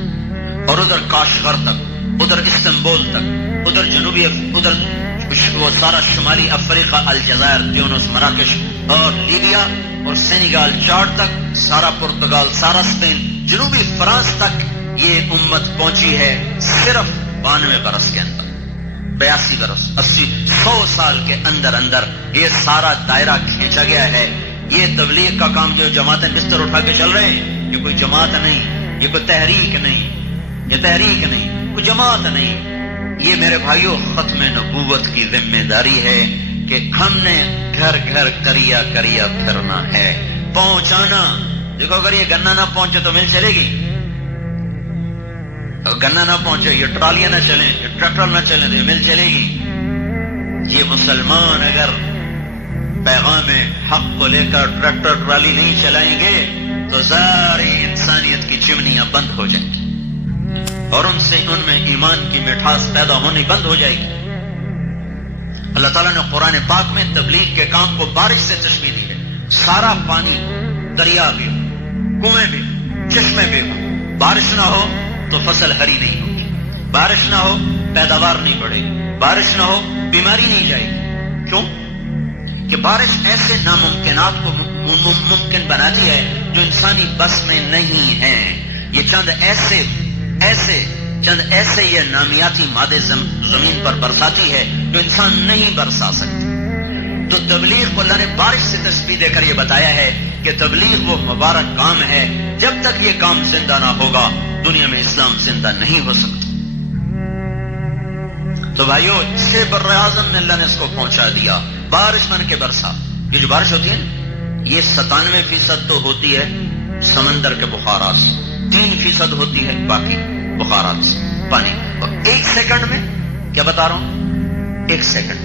اور ادھر کاشغر تک، ادھر استنبول تک، ادھر جنوبی، ادھر وہ سارا شمالی افریقہ، الجزائر، تیونس، مراکش اور لیبیا اور سینیگال، چاڈ تک، سارا پرتگال، سارا اسپین، جنوبی فرانس تک یہ امت پہنچی ہے صرف 92 برس کے اندر۔ 82 برس، 80، 100 سال کے اندر اندر یہ سارا دائرہ کھینچا گیا ہے۔ یہ تبلیغ کا کام جو جماعتیں بستر اٹھا کے چل رہے ہیں، یہ کوئی جماعت نہیں، یہ کوئی تحریک نہیں، یہ تحریک نہیں، کوئی جماعت نہیں۔ یہ میرے بھائیوں ختم نبوت کی ذمہ داری ہے کہ ہم نے گھر گھر کریا کریا پھرنا ہے، پہنچانا۔ دیکھو اگر یہ گنا نہ پہنچے تو مل چلے گی؟ گنا نہ پہنچے، یہ ٹرالیاں نہ چلیں، یہ ٹریکٹر نہ چلیں تو یہ مل چلے گی؟ یہ مسلمان اگر پیغام حق کو لے کر ٹریکٹر ٹرالی نہیں چلائیں گے تو ساری انسانیت کی چمنیاں بند ہو جائیں گی، اور ان میں ایمان کی مٹھاس پیدا ہونی بند ہو جائے گی۔ اللہ تعالیٰ نے قرآن پاک میں تبلیغ کے کام کو بارش سے تشبیہ دی ہے۔ سارا پانی، دریا بھی ہو، کنویں بھی ہو، چشمے بھی ہو، بارش نہ ہو تو فصل ہری نہیں ہوگی، بارش نہ ہو پیداوار نہیں بڑھے گی، بارش نہ ہو بیماری نہیں جائے گی۔ کیوں؟ کہ بارش ایسے ناممکنات کو ممکن بناتی ہے جو انسانی بس میں نہیں ہے۔ یہ چند ایسے یہ نامیاتی مادے زمین پر برساتی ہے جو انسان نہیں برسا سکتی۔ تو تبلیغ کو اللہ نے بارش سے تشبیہ دے کر یہ بتایا ہے کہ تبلیغ وہ مبارک کام ہے، جب تک یہ کام زندہ نہ ہوگا دنیا میں اسلام زندہ نہیں ہو سکتا۔ تو بھائیو، اسے بر اعظم میں اللہ نے اس کو پہنچا دیا، بارش بن کے برسا۔ یہ جو بارش ہوتی ہے یہ 97% تو ہوتی ہے سمندر کے بخارات سے، 3% ہوتی ہے باقی بخارات سے پانی۔ اور 1 سیکنڈ میں، کیا بتا رہا ہوں، 1 سیکنڈ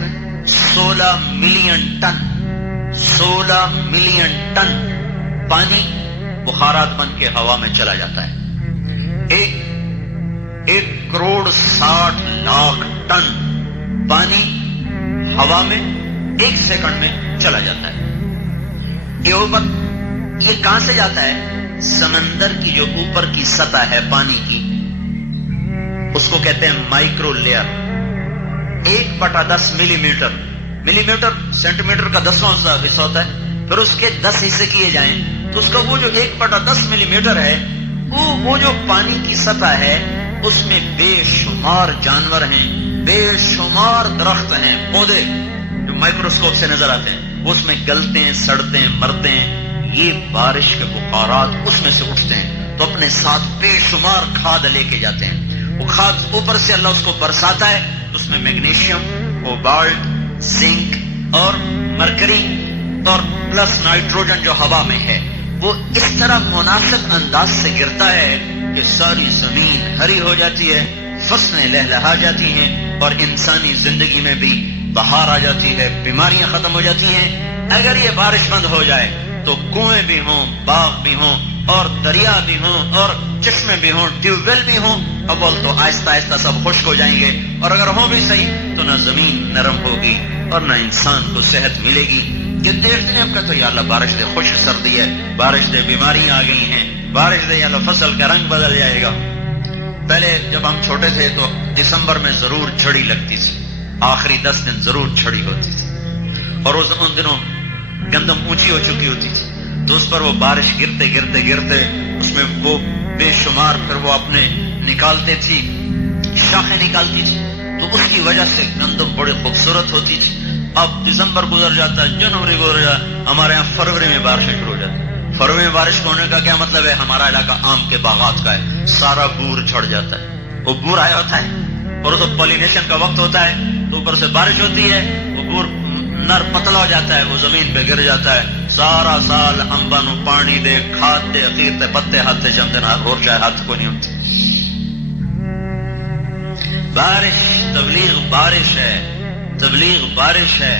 میں 16 ملین ٹن پانی بخارات بن کے ہوا میں چلا جاتا ہے۔ 1 کروڑ 60 لاکھ ٹن پانی ہوا میں 1 سیکنڈ میں چلا جاتا ہے۔ یہ کہاں سے جاتا ہے؟ سمندر کی جو اوپر کی سطح ہے پانی کی، اس کو کہتے ہیں مائکرو لیئر۔ 1/10 ملی میٹر سینٹی میٹر کا 10واں حصہ ہوتا ہے۔ پھر اس کے 10 حصے کیے جائیں تو اس کا وہ جو 1/10 ملی میٹر ہے، وہ جو پانی کی سطح ہے، اس میں بے شمار جانور ہیں، بے شمار درخت ہیں، پودے جو مائکروسکوپ سے نظر آتے ہیں، وہ اس میں گلتے ہیں، سڑتے ہیں، مرتے ہیں۔ یہ بارش کے بخارات اس میں سے اٹھتے ہیں تو اپنے ساتھ بے شمار کھاد لے کے جاتے ہیں۔ وہ کھاد اوپر سے اللہ اس کو برساتا ہے تو اس میں میگنیشیم، کوبالٹ، زنک اور مرکری اور پلس نائٹروجن جو ہوا میں ہے، وہ اس طرح مناسب انداز سے گرتا ہے کہ ساری زمین ہری ہو جاتی ہے، فصلیں لہلہا جاتی ہیں، اور انسانی زندگی میں بھی بہار آ جاتی ہے، بیماریاں ختم ہو جاتی ہیں۔ اگر یہ بارش بند ہو جائے تو کنویں بھی ہوں، باغ بھی ہوں، اور دریا بھی ہوں، اور چشمے بھی ہوں، ٹیوب ویل بھی ہوں، اول تو آہستہ آہستہ سب خشک ہو جائیں گے، اور اگر ہوں بھی صحیح تو نہ زمین نرم ہوگی اور نہ انسان کو صحت ملے گی۔ کہ دیکھتے ہیں کہ تو یا اللہ بارش دے، خشک سردی ہے، بارش دے بیماریاں آ گئی ہیں، بارش دے یا اللہ فصل کا رنگ بدل جائے گا۔ پہلے جب ہم چھوٹے تھے تو دسمبر میں ضرور جھڑی لگتی تھی، آخری 10 دن ضرور جھڑی ہوتی تھی، اور ان دنوں گندم اونچی ہو چکی ہوتی تھی، تو اس پر وہ بارش گرتے گرتے گرتے اس میں وہ بے شمار پھر وہ اپنے نکالتے تھی، شاخیں نکالتی تھی، تو اس کی وجہ سے گندم بڑی خوبصورت ہوتی تھی۔ اب دسمبر گزر جاتا ہے، جنوری گزر جاتا ہے، ہمارے یہاں فروری میں بارشیں شروع ہو جاتی ہیں۔ فروری میں بارش ہونے کا کیا مطلب ہے؟ ہمارا علاقہ آم کے باغات کا ہے، سارا بور جھڑ جاتا ہے، وہ بور آیا ہوتا ہے اور تو پولینیشن کا وقت ہوتا ہے، تو اوپر سے بارش ہوتی ہے، وہ بور نر پتلا ہو جاتا ہے، وہ زمین پہ گر جاتا ہے، سارا سال امبا نو پانی دے، کھاد دے، اخیر تے پتے ہاتھ سے چند دن اور چاہے ہاتھ کو نہیں ہوتی۔ بارش تبلیغ بارش ہے، تبلیغ بارش ہے،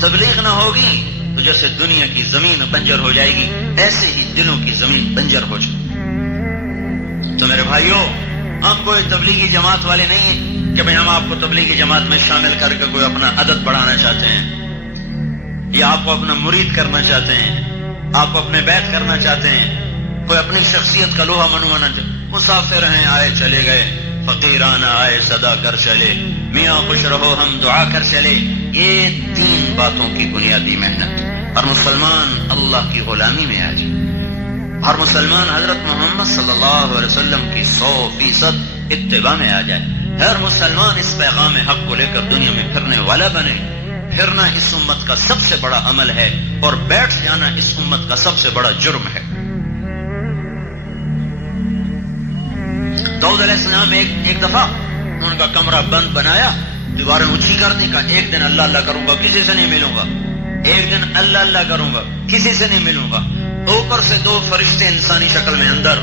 تبلیغ نہ ہوگی تو جیسے دنیا کی زمین بنجر ہو جائے گی، ایسے ہی دلوں کی زمین بنجر ہو جائے گی۔ تو میرے بھائیوں، ہم کوئی تبلیغی جماعت والے نہیں ہیں کہ بھئی ہم آپ کو تبلیغی جماعت میں شامل کر کے کوئی اپنا عدد بڑھانا چاہتے ہیں، یا آپ کو اپنا مرید کرنا چاہتے ہیں، آپ کو اپنے بیعت کرنا چاہتے ہیں، کوئی اپنی شخصیت کا لوہا منوانا چاہتے ہیں۔ مسافر ہیں، آئے چلے گئے، فقیرانہ آئے صدا کر چلے، میاں خوش رہو ہم دعا کر چلے، یہ 3 باتوں کی بنیادی محنت۔ ہر مسلمان اللہ کی غلامی میں آ جائے، ہر مسلمان حضرت محمد صلی اللہ علیہ وسلم کی 100% اتباع میں آ جائے، ہر مسلمان اس پیغام حق کو لے کر دنیا میں پھرنے والا بنے۔ پھرنا اس امت کا سب سے بڑا عمل ہے، اور بیٹھ جانا اس امت کا سب سے بڑا جرم ہے۔ داؤد علیہ السلام ایک دفعہ ان کا کمرہ بند بنایا، دیواریں اونچی کر دی، کہا ایک دن اللہ اللہ کروں گا، کسی سے نہیں ملوں گا، ایک دن اللہ اللہ کروں گا، کسی سے نہیں ملوں گا۔ اوپر سے 2 فرشتے انسانی شکل میں اندر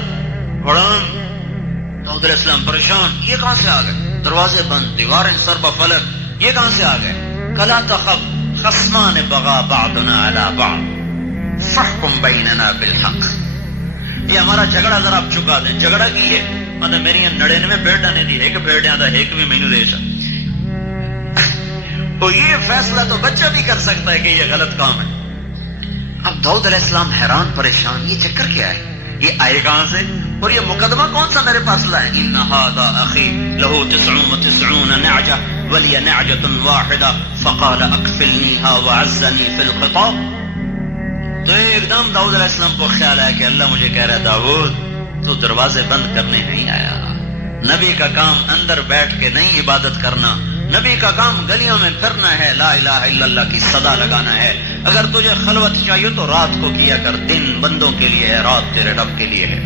بڑھان، داؤد علیہ السلام پریشان، یہ کہاں سے آ گئے؟ دروازے بند، دیواریں سربا فلک، یہ کہاں سے آ گئے؟ کلا تخف خصمان بغا بعضنا علی بعض فاحکم بیننا بالحق۔ یہ ہمارا جھگڑا ذرا آپ چکا دیں، جھگڑا کی ہے مطلب میری 99 بیٹا نے دی، ایک بیٹیاں دا ایک بھی مینو دے سا، تو یہ فیصلہ تو بچہ بھی کر سکتا ہے کہ یہ غلط کام ہے۔ اب داؤد علیہ السلام حیران پریشان، یہ چکر کیا ہے، یہ آئے کہاں سے، اور یہ مقدمہ کون سا میرے پاس لائے؟ ان ھذا اخی له 99 نعجہ ولی نعجۃ واحدہ فقال اکفلنیها وعزنی فی الخطاب۔ تو ایک دم داؤد علیہ السلام کو خیال آیا کہ اللہ مجھے کہہ رہا ہے داؤد تو دروازے بند کرنے نہیں آیا، نبی کا کام اندر بیٹھ کے نہیں عبادت کرنا، نبی کا کام گلیوں میں پھرنا ہے، لا الہ الا اللہ کی صدا لگانا ہے۔ اگر تجھے خلوت چاہیے تو رات کو کیا کر، دن بندوں کے لیے ہے، رات تیرے رب کے لیے ہے۔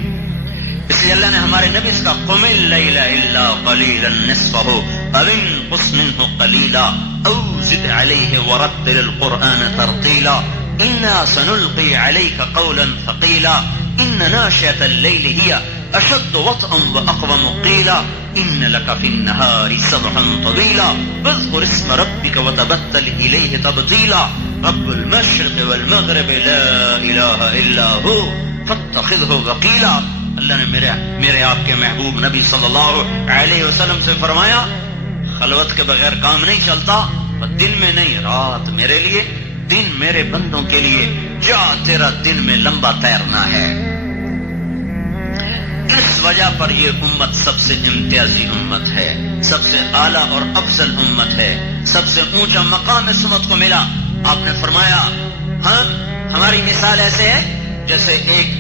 اس لیے اللہ نے ہمارے نبی اس کا قم اللیل الا قلیلا نصفہ او انقص منہ قلیلا او زد علیہ ورتل القرآن ترتیلا انا سنلقی علیک قولا ثقیلا ان ناشئة الليل هي أشد وطئا وأقوم قيلا إن لك في النهار سبحا طويلا واذكر اسم ربك وتبتل إليه تبتيلا رب المشرق والمغرب لا إله إلا هو فاتخذه وكيلا۔ اللہ نے میرے آپ کے محبوب نبی صلی اللہ علیہ وسلم سے فرمایا خلوت کے بغیر کام نہیں چلتا، دن میں نہیں، رات میرے لیے، دن میرے بندوں کے لیے، جا تیرا دن میں لمبا تیرنا ہے۔ اس وجہ پر یہ امت سب سے امتیازی امت ہے، سب سے اعلیٰ اور افضل امت ہے، سب سے اونچا مقام اس امت کو ملا۔ آپ نے فرمایا ہماری مثال ایسے ہے جیسے ایک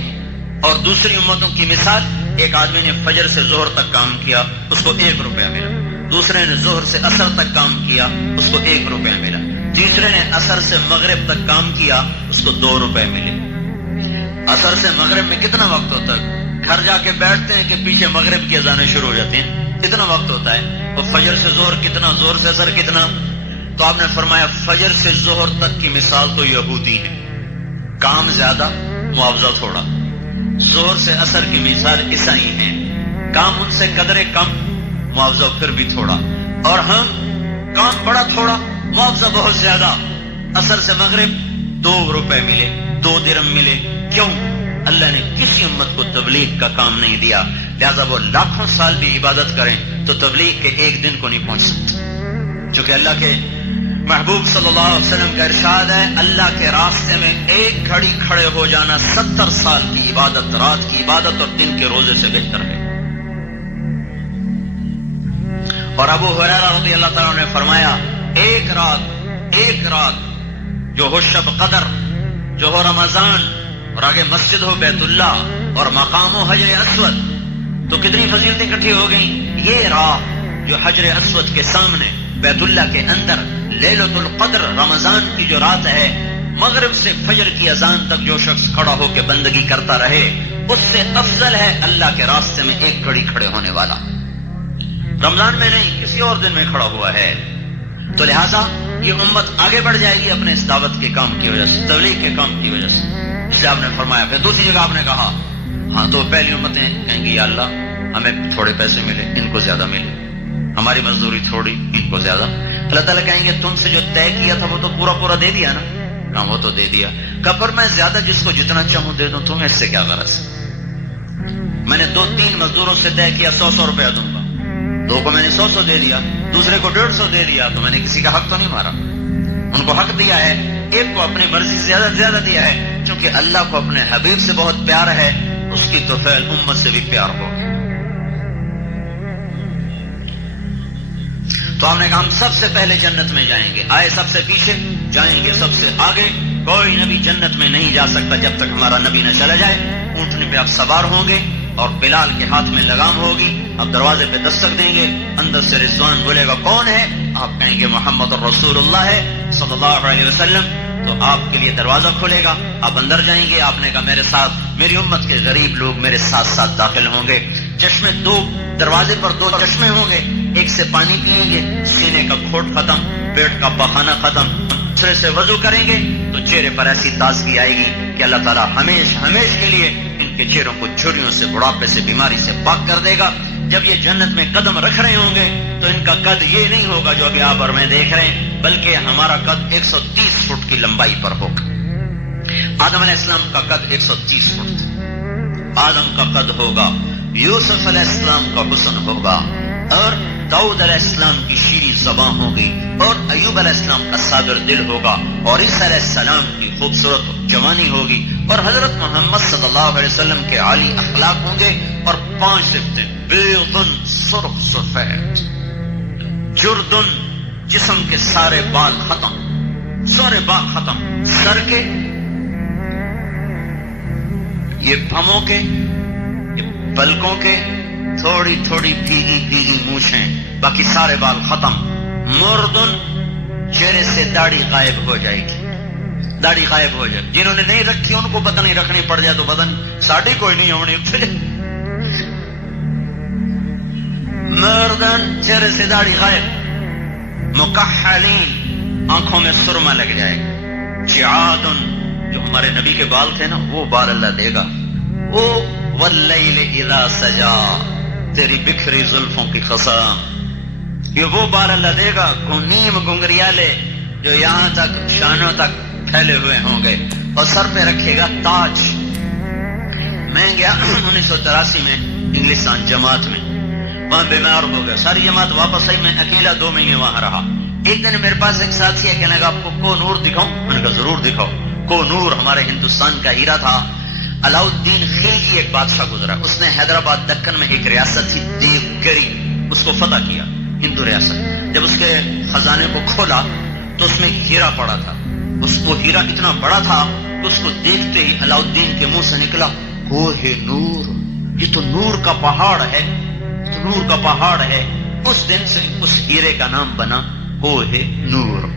اور دوسری امتوں کی مثال، ایک آدمی نے فجر سے ظہر تک کام کیا، اس کو 1 روپیہ ملا، دوسرے نے ظہر سے عصر تک کام کیا، اس کو 1 روپیہ ملا، تیسرے نے عصر سے مغرب تک کام کیا، اس کو 2 روپے ملے۔ عصر سے مغرب میں کتنا وقت ہوتا ہے؟ گھر جا کے بیٹھتے ہیں کہ پیچھے مغرب کی اذانیں شروع ہو جاتی ہیں، کتنا وقت ہوتا ہے؟ اور فجر سے ظہر کتنا، ظہر سے عصر کتنا؟ تو آپ نے فرمایا فجر سے ظہر تک کی مثال تو یہودی ہے، کام زیادہ معاوضہ تھوڑا۔ ظہر سے عصر کی مثال عیسائی ہیں، کام ان سے قدرے کم، معاوضہ پھر بھی تھوڑا، اور ہم کام بڑا تھوڑا، معاوضہ بہت زیادہ۔ اثر سے مغرب 2 روپے ملے، 2 درہم ملے. کیوں؟ اللہ نے کسی امت کو تبلیغ کا کام نہیں دیا، لہذا وہ لاکھوں سال بھی عبادت کریں تو تبلیغ کے ایک دن کو نہیں پہنچ سکتے. چونکہ اللہ کے محبوب صلی اللہ علیہ وسلم کا ارشاد ہے، اللہ کے راستے میں ایک گھڑی کھڑے ہو جانا 70 سال کی عبادت، رات کی عبادت اور دن کے روزے سے بہتر ہے. اور ابو ہریرہ رضی اللہ تعالیٰ نے فرمایا، ایک رات جو ہو شب قدر، جو ہو رمضان، اور آگے مسجد ہو بیت اللہ اور مقام ہو حجر اسود، تو کتنی فضیلتیں اکٹھی ہو گئیں. یہ رات جو حجر اسود کے سامنے بیت اللہ کے اندر لیلۃ القدر رمضان کی جو رات ہے، مغرب سے فجر کی اذان تک جو شخص کھڑا ہو کے بندگی کرتا رہے، اس سے افضل ہے اللہ کے راستے میں ایک گھڑی کھڑے ہونے والا. رمضان میں نہیں، کسی اور دن میں کھڑا ہوا ہے. تو لہذا یہ امت آگے بڑھ جائے گی اپنے اس دعوت کے کام کی وجہ سے، تبلیغ کے کام کی وجہ سے. اس لیے آپ نے فرمایا. پھر دوسری جگہ آپ نے کہا، ہاں تو پہلی امتیں کہیں گی یا اللہ ہمیں تھوڑے پیسے ملے، ان کو زیادہ ملے، ہماری مزدوری تھوڑی، ان کو زیادہ. اللہ تعالیٰ کہیں گے تم سے جو طے کیا تھا وہ تو پورا دے دیا نا. کہا وہ تو دے دیا. کہا پر میں زیادہ جس کو جتنا چاہوں دے دوں، تمہیں اس سے کیا غرض؟ میں نے 2-3 مزدوروں سے طے کیا 100 روپیہ دوں گا، 2 کو میں نے 100 دے دیا، دوسرے کو 150 دے دیا، تو میں نے کسی کا حق تو نہیں مارا. ان کو حق دیا ہے، ایک کو اپنی مرضی سے زیادہ دیا ہے. چونکہ اللہ کو اپنے حبیب سے بہت پیار ہے، اس کی طفیل امت سے بھی پیار ہوگی. تو ہم نے کہا ہم سب سے پہلے جنت میں جائیں گے، آئے سب سے پیچھے، جائیں گے سب سے آگے. کوئی نبی جنت میں نہیں جا سکتا جب تک ہمارا نبی نہ چلا جائے. اونٹنی پہ آپ سوار ہوں گے اور بلال کے ہاتھ میں لگام ہوگی، آپ دروازے پہ دستک دیں گے، اندر سے رضوان بولے گا کون ہے؟ آپ کہیں گے محمد رسول اللہ ہے صلی اللہ علیہ وسلم. تو آپ کے لیے دروازہ کھلے گا، آپ اندر جائیں گے. آپ نے کہا میرے ساتھ میری امت کے غریب لوگ میرے ساتھ داخل ہوں گے. چشمے 2 دروازے پر 2 چشمے ہوں گے، ایک سے پانی پیئیں گے، سینے کا کھوٹ ختم، پیٹ کا پخانہ ختم. دوسرے سے وضو کریں گے تو چہرے پر ایسی تازگی آئے گی کہ اللہ تعالیٰ ہمیشہ کے لیے ان کے چہروں کو جھریوں سے، بڑھاپے سے، بیماری سے پاک کر دے گا. جب یہ جنت میں قدم رکھ رہے ہوں گے تو ان کا قد یہ نہیں ہوگا جو ابھی آپ اور میں دیکھ رہے ہیں، بلکہ ہمارا قد 130 فٹ کی لمبائی پر ہوگا. آدم علیہ السلام کا قد 130 فٹ تھا. آدم کا قد ہوگا، یوسف علیہ السلام کا حسن ہوگا، اور داؤد علیہ السلام کی شیریں زبان ہوگی، اور ایوب علیہ السلام کا صابر دل ہوگا، اور عیسیٰ علیہ السلام کی خوبصورت جوانی ہوگی، اور حضرت محمد صلی اللہ علیہ وسلم کے عالی اخلاق ہوں گے. اور 5 صفتیں، بیضن سرخ سفید، جردن جسم کے سارے بال ختم، سر کے، یہ بھموں کے، یہ پلکوں کے، تھوڑی بھیگی مونچھیں، باقی سارے بال ختم. مردن چہرے سے داڑھی غائب ہو جائے گی، جنہوں نے نہیں رکھی ان کو پتہ نہیں، رکھنی پڑ جائے تو پتہ نہیں، ساڑھی کوئی نہیں ہونی. مردن چہرے سے داڑھی غائب. مکحلین آنکھوں میں سرما لگ جائے گا. جعادن جو ہمارے نبی کے بال تھے نا، وہ بال اللہ دے گا. وہ واللیل اذا سجا، تیری بکھری زلفوں کی قسم، یہ وہ بال اللہ دے گا. نیم گنگریالے جو یہاں تک شانوں تک پھیلے ہوئے ہوں گے، اور سر پہ رکھے گا تاج. میں گیا 1983 میں انگلستان جماعت میں، وہاں بیمار ہو گیا، ساری جماعت واپس آئی، میں اکیلا 2 مہینے وہاں رہا. ایک دن میرے پاس ایک ساتھی ہے، کہنے لگا آپ کو کوہ نور دکھاؤں؟ میں نے کہا ضرور دکھاؤ. کوہ نور ہمارے ہندوستان کا ہیرا تھا. علاؤالدین خلجی ایک بادشاہ گزرا، اس نے حیدرآباد دکن میں ایک ریاست تھی دیوگری، اس کو فتح کیا، ہندو ریاست. جب اس کے خزانے کو کھولا تو اس میں ہیرا پڑا تھا. اس کو ہیرا اتنا بڑا تھا کہ اس کو دیکھتے ہی علاؤالدین کے منہ سے نکلا کوہ نور، یہ تو نور کا پہاڑ ہے، نور کا پہاڑ ہے. اس دن سے اس ہیرے کا نام بنا کوہ نور.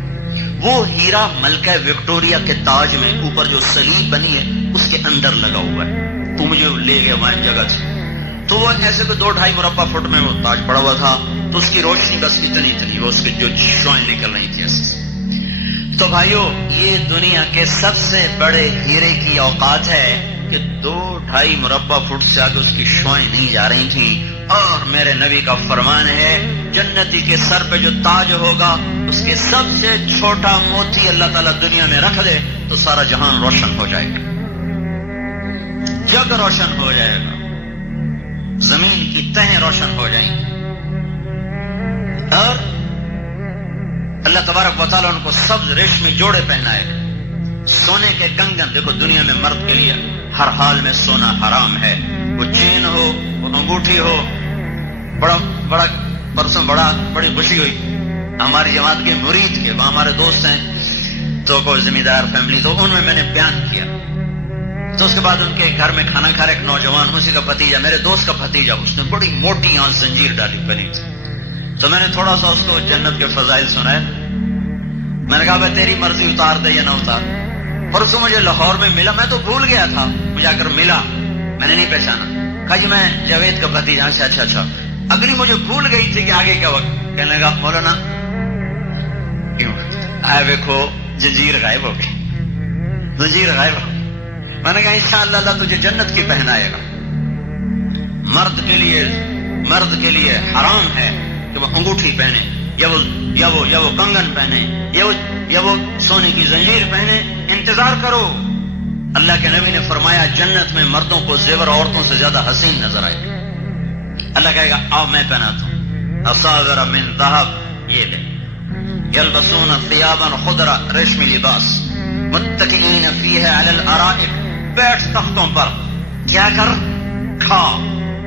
وہ ہیرا ملکہ وکٹوریا کے تاج میں اوپر جو سلیب بنی ہے اس کے اندر لگا ہوا ہے. تو مجھے لے گیا وہاں جگہ سے، تو وہ ایسے تو 2-2.5 مربع فٹ میں وہ تاج پڑا ہوا تھا. تو اس کی روشنی بس اتنی وہ اس کی جو شعائیں نکل رہی تھی ایسے. تو بھائیو، یہ دنیا کے سب سے بڑے ہیرے کی اوقات ہے کہ 2-2.5 مربع فٹ سے آگے اس کی شعائیں نہیں جا رہی تھیں. اور میرے نبی کا فرمان ہے جنتی کے سر پہ جو تاج ہوگا اس کے سب سے چھوٹا موتی اللہ تعالیٰ دنیا میں رکھ دے تو سارا جہان روشن ہو جائے گا، جگ روشن ہو جائے گا، زمین کی تہیں روشن ہو جائیں گی، اور اللہ تبارک و تعالیٰ ان کو سبز ریشمی جوڑے پہنائے گا، سونے کے کنگن۔ دیکھو دنیا میں مرد کے لیے ہر حال میں سونا حرام ہے، وہ چین ہو، وہ انگوٹھی ہو۔ بڑا پرسوں بڑی خوشی ہوئی، ہماری جماعت کے مرید کے، وہ ہمارے دوست ہیں تو کوئی ذمہ دار فیملی، تو ان میں نے بیان کیا، تو اس کے بعد ان کے گھر میں کھانا کھا رہے ایک نوجوان، اسی کا بھتیجا، میرے دوست کا بھتیجا، اس نے بڑی موٹی یہاں زنجیر ڈالی پنی سے، تو میں نے تھوڑا سا اس کو جنت کے فضائل سنائے۔ میں نے کہا بھائی تیری مرضی، اتار دے یا نہ اتار۔ پرسوں مجھے لاہور میں ملا، میں تو بھول گیا تھا، مجھے آ کر ملا، میں نے نہیں پہچانا، کہا جی میں جاوید کا بھتیجا۔ اچھا، اگلی مجھے بھول گئی تھی کہ آگے کیا وقت، کہنے لگا مولانا کیوں آئے دیکھو زنجیر غائب ہو گئی، زنجیر غائب ہو گئی۔ میں نے کہا انشاءاللہ اللہ تجھے جنت کی پہنائے گا۔ مرد کے لیے حرام ہے کہ وہ انگوٹھی پہنے یا وہ کنگن پہنے یا وہ سونے کی زنجیر پہنے۔ انتظار کرو، اللہ کے نبی نے فرمایا جنت میں مردوں کو زیور عورتوں سے زیادہ حسین نظر آئے گا۔ اللہ کہے گا آؤ میں پہناتا ہوں، اصابر من ذهب، یہ لے، یلبسون ثیابا خضرا، ریشمی لباس، متکئین فیہا علی الارائک، بیٹھ تختوں پر، کیا کر، کھا،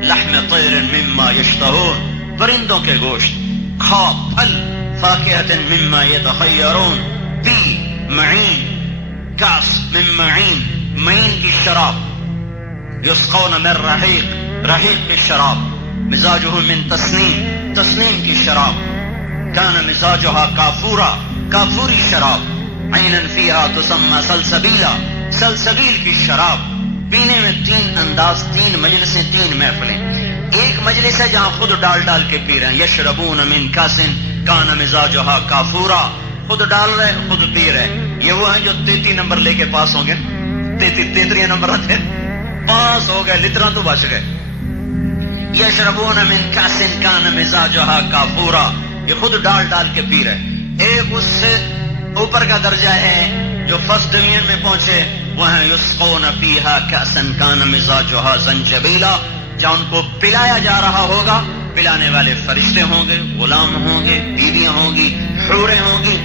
لحم طیر مما یشتہون، پرندوں کے گوشت، کھا پھل، فاکہۃ مما یتخیرون، پی معین، کاس من معین، معین کی شراب، یسقون من رحیق کی شراب، مزاجہ من تسنیم کی شراب، کان مزاجہ کافورا، کافوری شراب، عینا فیہا تسمى سلسبیلا، سلسبیل کی شراب۔ پینے میں 3 انداز، 3 مجلسیں، 3 محفلیں۔ ایک مجلس ہے جہاں خود ڈال کے پی رہے ہیں، یشربون من کاسن کان مزاجہ کافورا، خود ڈال رہے خود پی رہے۔ یہ وہ ہیں جو 33 نمبر لے کے پاس ہوں گے، 33 نمبر آتے پاس ہو گئے، لترا تو بچ گئے۔ یشربون من کاس کان مزاجہ کافورا، یہ خود ڈال کے پی رہے۔ ایک اس سے اوپر کا درجہ ہے جو فرسٹ ڈویژن میں پہنچے، وہ ہیں یسقون فیہا کاسا کان مزاجہ زنجبیلا، جہاں ان کو پلایا جا رہا ہوگا، پلانے والے فرشتے ہوں گے، غلام ہوں گے، بیویاں ہوں گی، حوریں ہوں گی،